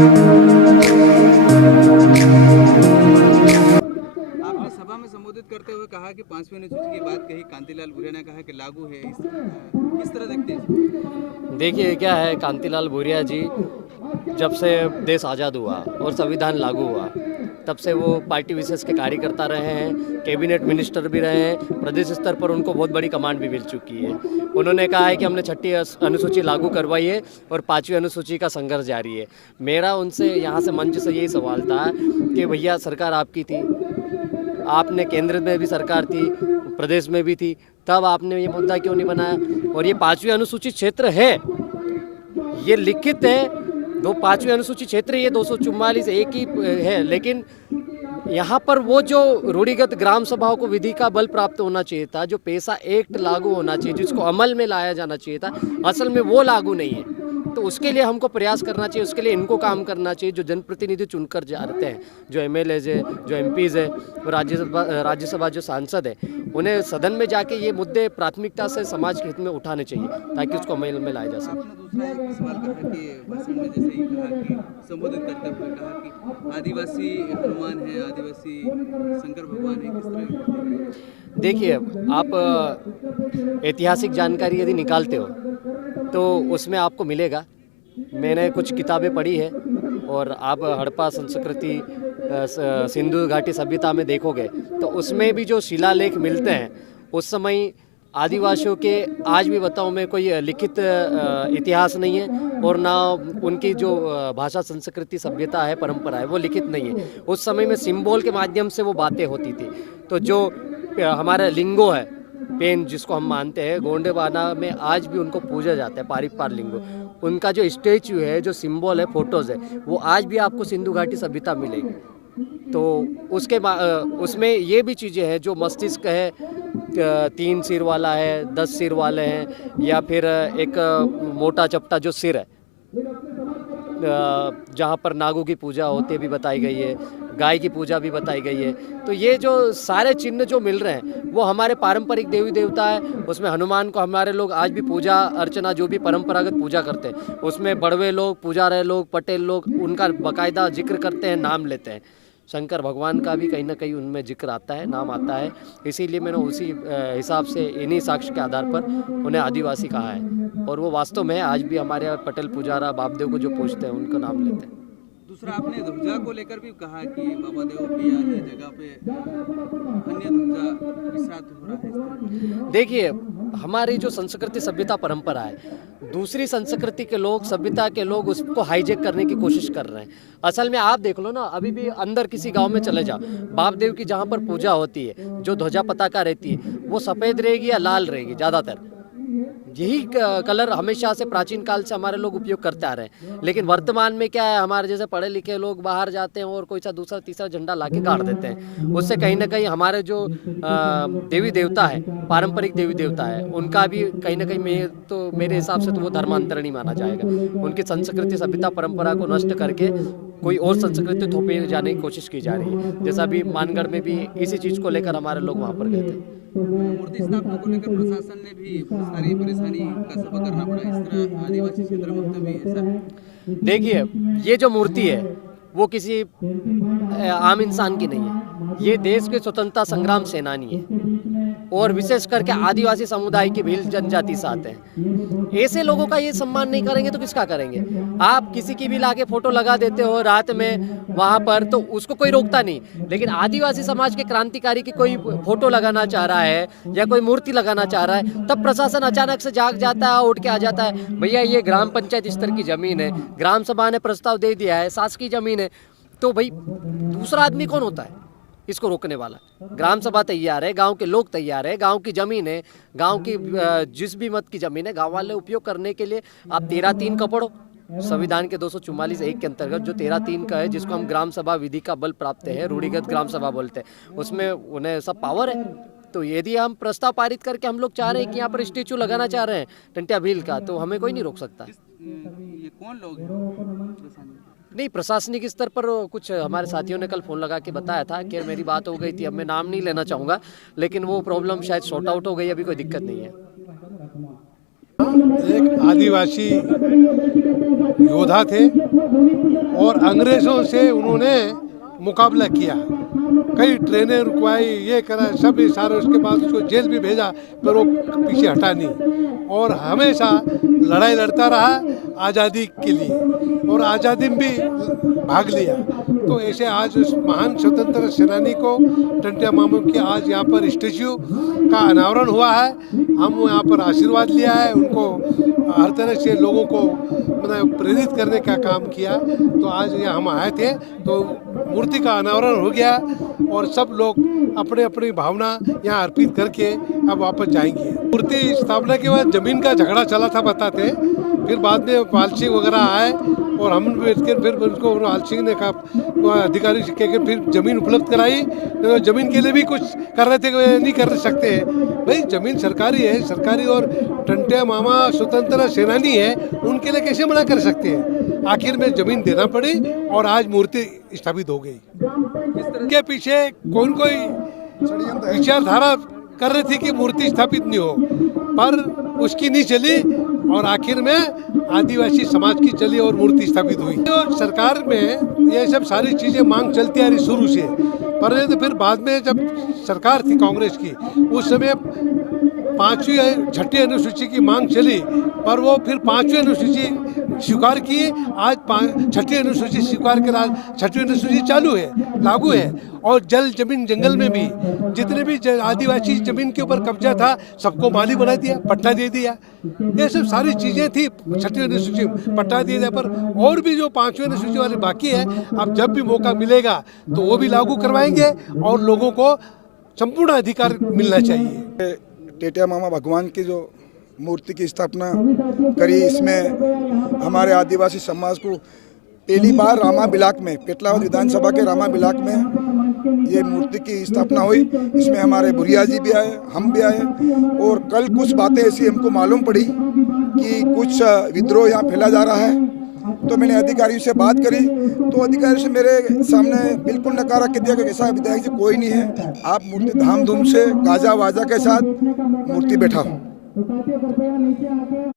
आपने सभा में संबोधित करते हुए कहा कि 5वीं अनुसूची की बात कही, कांतिलाल भूरिया ने कहा कि लागू है। किस तरह देखते हैं? देखिए क्या है, कांतिलाल भूरिया जी जब से देश आज़ाद हुआ और संविधान लागू हुआ तब से वो पार्टी विशेष के कार्यकर्ता रहे हैं, कैबिनेट मिनिस्टर भी रहे हैं, प्रदेश स्तर पर उनको बहुत बड़ी कमांड भी मिल चुकी है। उन्होंने कहा है कि हमने 6ठी अनुसूची लागू करवाई है और 5वीं अनुसूची का संघर्ष जारी है। मेरा उनसे यहाँ से मंच से यही सवाल था कि भैया सरकार आपकी थी, आपने केंद्र में भी सरकार थी, प्रदेश में भी थी, तब आपने ये मुद्दा क्यों नहीं बनाया? और ये 5वीं अनुसूचित क्षेत्र है, ये लिखित है, 5वीं अनुसूचित क्षेत्र ये 244 एक ही है, लेकिन यहाँ पर वो जो रूढ़िगत ग्राम सभाओं को विधि का बल प्राप्त होना चाहिए था, जो पैसा एक्ट लागू होना चाहिए, जिसको अमल में लाया जाना चाहिए था, असल में वो लागू नहीं है। तो उसके लिए हमको प्रयास करना चाहिए, उसके लिए इनको काम करना चाहिए, जो जनप्रतिनिधि चुनकर जाते हैं, जो एमएलएज है, जो एमपीज है, राज्यसभा जो सांसद है, उन्हें सदन में जाके ये मुद्दे प्राथमिकता से समाज के हित में उठाने चाहिए ताकि उसको अमल में लाया जा सके। दूसरा एक सवाल कहा कि भाषण में जैसे ही कहा कि संबोधित करते हुए कहा कि आदिवासी हनुमान है, आदिवासी शंकर भगवान है, किस तरह? देखिए, आप ऐतिहासिक जानकारी यदि निकालते हो तो उसमें आपको मिलेगा। मैंने कुछ किताबें पढ़ी है और आप हड़प्पा संस्कृति, सिंधु घाटी सभ्यता में देखोगे तो उसमें भी जो शिलालेख मिलते हैं उस समय आदिवासियों के, आज भी बताऊं मैं, कोई लिखित इतिहास नहीं है और ना उनकी जो भाषा, संस्कृति, सभ्यता है, परंपरा है, वो लिखित नहीं है। उस समय में सिंबल के माध्यम से वो बातें होती थी। तो जो हमारा लिंगो है, पेन जिसको हम मानते हैं, गोंडेवाना में आज भी उनको पूजा जाता है, पारिपार लिंगो। उनका जो स्टैचू है, जो सिंबल है, फोटोज़ है, वो आज भी आपको सिंधु घाटी सभ्यता मिलेगी। तो उसमें ये भी चीज़ें हैं, जो मस्तिष्क है, 3 सिर वाला है, 10 सिर वाले हैं, या फिर एक मोटा चपटा जो सिर है, जहाँ पर नागों की पूजा होती है भी बताई गई है, गाय की पूजा भी बताई गई है। तो ये जो सारे चिन्ह जो मिल रहे हैं वो हमारे पारंपरिक देवी देवता है। उसमें हनुमान को हमारे लोग आज भी पूजा अर्चना, जो भी परंपरागत पूजा करते हैं, उसमें बड़वे लोग, पुजारी लोग, पटेल लोग उनका बाकायदा जिक्र करते हैं, नाम लेते हैं। शंकर भगवान का भी कहीं ना कहीं उनमें जिक्र आता है, नाम आता है। इसीलिए मैंने उसी हिसाब से, इन्हीं साक्ष्य के आधार पर उन्हें आदिवासी कहा है। और वो वास्तव में आज भी हमारे पटेल पुजारा, बापदेव को जो पूजते हैं उनका नाम लेते हैं। दूसरा, आपने ध्वजा को लेकर भी कहा कि बाबा देव की अन्य जगह पे अन्य ध्वजा विसात हो रहा है। देखिए, हमारी जो संस्कृति, सभ्यता, परंपरा है, दूसरी संस्कृति के लोग, सभ्यता के लोग उसको हाईजैक करने की कोशिश कर रहे हैं। असल में आप देख लो ना, अभी भी अंदर किसी गांव में चले जाओ, बाप देव की जहां पर पूजा होती है, जो ध्वजा पताका रहती है, वो सफ़ेद रहेगी या लाल रहेगी ज़्यादातर। यही कलर हमेशा से, प्राचीन काल से हमारे लोग उपयोग करते आ रहे हैं। लेकिन वर्तमान में क्या है, हमारे जैसे पढ़े लिखे लोग बाहर जाते हैं और कोई सा दूसरा तीसरा झंडा लाके गाड़ देते हैं। उससे कहीं ना कहीं हमारे जो देवी देवता है, पारंपरिक देवी देवता है, उनका भी कहीं ना कहीं मेरे हिसाब से तो वो धर्मांतरण माना जाएगा। उनकी संस्कृति, सभ्यता, परंपरा को नष्ट करके कोई और संस्कृति थोपे जाने की कोशिश की जा रही है। जैसा अभी मानगढ़ में भी इसी चीज़ को लेकर हमारे लोग वहाँ पर गए थे। मूर्ति स्थापना को लेकर प्रशासन ने भी बहुत सारी परेशानी का सबक करना पड़ा। इस तरह आदिवासी क्षेत्र में भी ऐसा। देखिए, ये जो मूर्ति है वो किसी आम इंसान की नहीं है, ये देश के स्वतंत्रता संग्राम सेनानी है और विशेष करके आदिवासी समुदाय की भील जनजाति से आते हैं। ऐसे लोगों का ये सम्मान नहीं करेंगे तो किसका करेंगे? आप किसी की भी लाके फोटो लगा देते हो रात में वहाँ पर, तो उसको कोई रोकता नहीं। लेकिन आदिवासी समाज के क्रांतिकारी की कोई फोटो लगाना चाह रहा है या कोई मूर्ति लगाना चाह रहा है, तब प्रशासन अचानक से जाग जाता है, उठ के आ जाता है, भैया ये ग्राम पंचायत स्तर की जमीन है, ग्राम सभा ने प्रस्ताव दे दिया है, शासकीय जमीन है। तो भाई दूसरा आदमी कौन होता है इसको रोकने वाला? ग्राम सभा तैयार है, गांव के लोग तैयार है, गांव की जमीन है, गांव की जिस भी मत की जमीन है, गांव वाले उपयोग करने के लिए आप 13(3) का पढ़ो, संविधान के 244(1) के अंतर्गत जो 13(3) का है, जिसको हम ग्राम सभा विधि का बल प्राप्त है, रूढ़िगत ग्राम सभा बोलते हैं, उसमें उन्हें सब पावर है। तो यदि हम प्रस्ताव पारित करके हम लोग चाह रहे हैं कि यहाँ पर स्टेचू लगाना चाह रहे हैं टंट्या भील का, तो हमें कोई नहीं रोक सकता। ये कौन लोग हैं? नहीं, प्रशासनिक स्तर पर कुछ हमारे साथियों ने कल फ़ोन लगा के बताया था कि मेरी बात हो गई थी, अब मैं नाम नहीं लेना चाहूँगा, लेकिन वो प्रॉब्लम शायद सॉर्ट आउट हो गई, अभी कोई दिक्कत नहीं है। एक आदिवासी योद्धा थे और अंग्रेज़ों से उन्होंने मुकाबला किया, कई ट्रेनें रुकवाई, ये करा, सब ये सारे, उसके बाद उसको जेल भी भेजा, पर वो पीछे हटा नहीं और हमेशा लड़ाई लड़ता रहा आज़ादी के लिए और आज़ादी में भी भाग लिया। तो ऐसे आज उस महान स्वतंत्र सेनानी को टंट्या मामू की आज यहाँ पर स्टैच्यू का अनावरण हुआ है। हम यहाँ पर आशीर्वाद लिया है, उनको हर तरह से लोगों को मतलब प्रेरित करने का काम किया। तो आज यहाँ हम आए थे तो मूर्ति का अनावरण हो गया और सब लोग अपने अपनी भावना यहाँ अर्पित करके अब वापस जाएंगे। मूर्ति स्थापना के बाद जमीन का झगड़ा चला था बताते, फिर बाद में पाल सिंह वगैरह आए और हम बैठ कर फिर उनको पाल सिंह ने कहा अधिकारी से कहकर फिर ज़मीन उपलब्ध कराई। तो ज़मीन के लिए भी कुछ कर रहे थे, नहीं कर सकते भाई, ज़मीन सरकारी है, सरकारी, और टंट्या मामा स्वतंत्र सेनानी है, उनके लिए कैसे मना कर सकते हैं। आखिर में ज़मीन देना पड़ी और आज मूर्ति स्थापित हो गई। इसके पीछे कोई विचारधारा कर रही थी कि मूर्ति स्थापित नहीं हो, पर उसकी नहीं चली और आखिर में आदिवासी समाज की चली और मूर्ति स्थापित हुई। तो सरकार में ये सब सारी चीज़ें मांग चलती आ रही शुरू से, पर तो फिर बाद में जब सरकार थी कांग्रेस की, उस समय 5वीं 6ठी अनुसूची की मांग चली, पर वो फिर 5वीं अनुसूची स्वीकार की। आज 6ठी अनुसूची स्वीकार के बाद 6वीं अनुसूची चालू है, लागू है। और जल जमीन जंगल में भी जितने भी आदिवासी जमीन के ऊपर कब्जा था सबको माली बना दिया, पट्टा दे दिया। ये सब सारी चीज़ें थी 6ठी अनुसूची पट्टा दे दिया, पर और भी जो 5वीं अनुसूची वाले बाकी है, अब जब भी मौका मिलेगा तो वो भी लागू करवाएंगे और लोगों को संपूर्ण अधिकार मिलना चाहिए। टेटिया मामा भगवान की जो मूर्ति की स्थापना करी, इसमें हमारे आदिवासी समाज को पहली बार रामा बिलाक में, पेटलावद विधानसभा के रामा बिलाक में ये मूर्ति की स्थापना हुई। इसमें हमारे बुरिया जी भी आए, हम भी आए और कल कुछ बातें ऐसी हमको मालूम पड़ी कि कुछ विद्रोह यहाँ फैला जा रहा है। तो मैंने अधिकारियों से बात करी तो अधिकारी से मेरे सामने बिल्कुल नकारा कह दिया कि ऐसा विधायक जी कोई नहीं है, आप मूर्ति धाम धूम से गाजा वाजा के साथ मूर्ति बैठा हो।